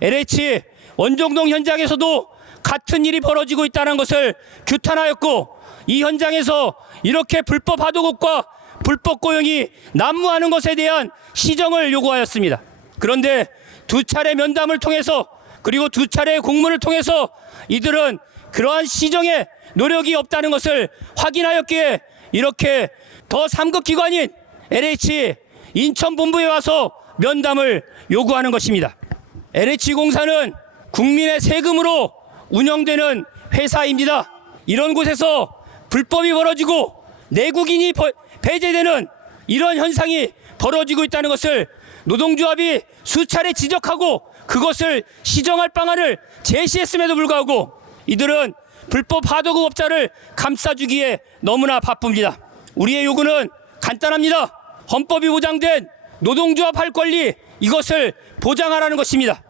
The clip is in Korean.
LH 원종동 현장에서도 같은 일이 벌어지고 있다는 것을 규탄하였고 이 현장에서 이렇게 불법 하도급과 불법 고용이 난무하는 것에 대한 시정을 요구하였습니다. 그런데 두 차례 면담을 통해서 그리고 두 차례 공문을 통해서 이들은 그러한 시정에 노력이 없다는 것을 확인하였기에 이렇게 더 3급 기관인 LH 인천 본부에 와서 면담을 요구하는 것입니다. LH공사는 국민의 세금으로 운영되는 회사입니다. 이런 곳에서 불법이 벌어지고 내국인이 버- 배제되는 이런 현상이 벌어지고 있다는 것을 노동조합이 수차례 지적하고 그것을 시정할 방안을 제시했음에도 불구하고 이들은 불법 하도급 업자를 감싸주기에 너무나 바쁩니다. 우리의 요구는 간단합니다. 헌법이 보장된 노동조합 할 권리 이것을 보장하라는 것입니다.